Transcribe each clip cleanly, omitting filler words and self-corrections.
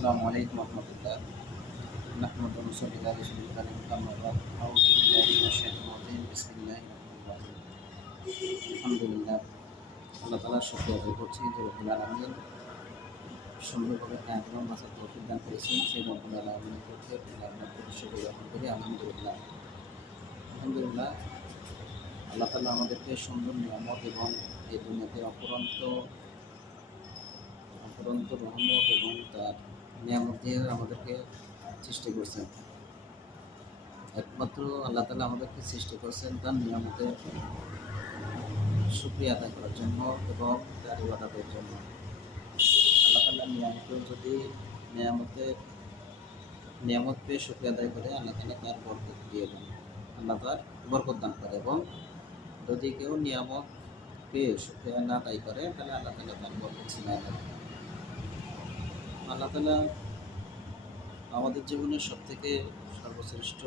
আসসালামু আলাইকুম রহমতুল্লাহ নাহমাদুহু ওয়া নুসাল্লি আলা রাসূলিল কারীম আম্মা বা'দ আউযু বিল্লাহি মিনাশ শাইতানির রাজীম বিসমিল্লাহির রহমানির রহিম আলহামদুলিল্লাহ আল্লাহ তাআলার শুকরিয়া আদায় করছি যে রব্বুল আলামিন সুন্দরভাবে হায়াত এবং বাঁচার তৌফিক দান করেছেন সেই রব্বুল আলামিনের প্রতি আপনার প্রতি শুকরিয়া জ্ঞাপন করি আলহামদুলিল্লাহ আল্লাহ তাআলা আমাদেরকে সুন্দর নিয়ামত এবং এই দুনিয়াতে অপরন্ত রহমত এবং তার নিয়ামত দিয়ে আমাদেরকে সৃষ্টি করছেন। একমাত্র আল্লাহ তাআলা আমাদেরকে সৃষ্টি করছেন তার নিয়ামতের শুকরিয়া আদায় করার জন্য এবং তার ইবাদতের জন্য। আল্লাহ তাআলা যদি নিয়ামত পেয়ে শুকরিয়া আদায় করে আল্লাহ তাআলা তার বরকত দিয়ে দেন, আল্লাহ তার বরকত দান করে। এবং যদি কেউ নিয়ামত পেয়ে শুকরিয়া না আদায় করে তাহলে আল্লাহ তাআলা তার বরকত ছিনিয়ে নেন। আল্লাহ তাআলা আমাদের জীবনের সর্বশ্রেষ্ঠ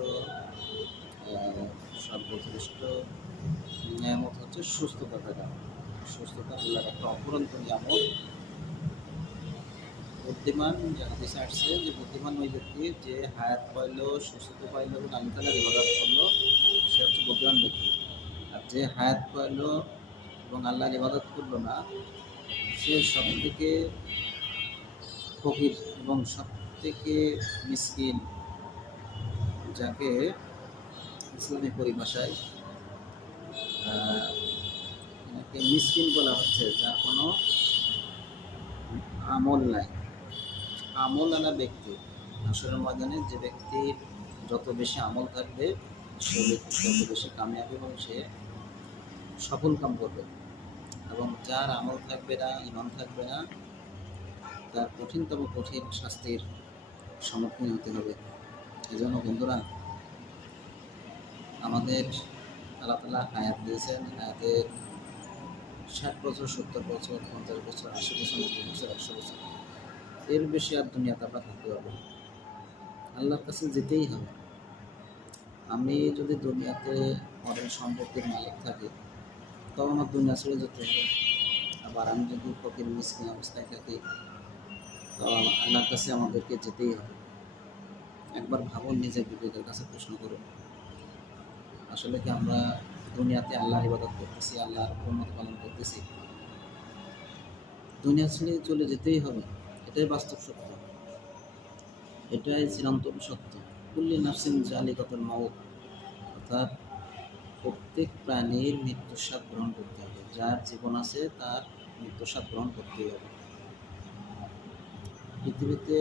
নিয়ামত হচ্ছে সুস্থতা থাকা। সুস্থতা আল্লাহর একটা অপরন্ত নিয়ামত। বুদ্ধিমান হাদিসে আসছে যে বুদ্ধিমান ওই ব্যক্তি যে হায়াত পাইলো, সুস্থতা পাইলো এবং আল্লাহ তাআলার ইবাদত করলো, সে হচ্ছে বুদ্ধিমান ব্যক্তি। আর যে হায়াত পাইলো এবং আল্লাহর ইবাদত করলো না, সে সব থেকে ফকির এবং সব থেকে মিসকিন, যাকে ইসলামী পরিভাষায় মিসকিন বলা হচ্ছে, যার কোনো আমল নাই। আমল আলা ব্যক্তি, আসরের ময়দানে যে ব্যক্তির যত বেশি আমল থাকবে সে ব্যক্তি তত বেশি কামিয়াব এবং সে সফল কাম করবে। এবং যার আমল থাকবে না, ইমান থাকবে না, তার কঠিন শাস্তির সম্মুখীন হতে হবে। এজন্য বন্ধুরা, আমাদের আল্লাহ তাআলা হায়াত দিয়েছেন। হায়াতের 60 বছর, 70 বছর, 50 বছর, 80 বছর, 90 বছর, 100 বছর, এর বেশি আর দুনিয়াতে আমরা থাকতে পারবো না। আল্লাহর কাছে যেতেই হবে। আমি যদি দুনিয়াতে অনেক সম্পত্তির মালিক থাকি, তবে আমার দুনিয়া ছেড়ে যেতে হবে। আবার আমি যদি ফকির মিসকিন অবস্থায় থাকি, তো আল্লাহর কাছে আমাদেরকে যেতেই হবে। একবার ভাবুন, নিজের বিবেকের কাছে প্রশ্ন করুন, আসলে কি আমরা দুনিয়াতে আল্লাহর ইবাদত করতেছি, আল্লাহর হুকুমত পালন করতেছি? দুনিয়া ছেড়ে চলে যেতেই হবে, এটাই বাস্তব সত্য, এটাই চিরন্তন সত্য। কুল্লি নাফসিন যালিকাতুল মাউত, অর্থাৎ প্রত্যেক প্রাণীর মৃত্যুর স্বাদ গ্রহণ করতে হবে। যার জীবন আছে তার মৃত্যুর স্বাদ গ্রহণ করতেই হবে। পৃথিবীতে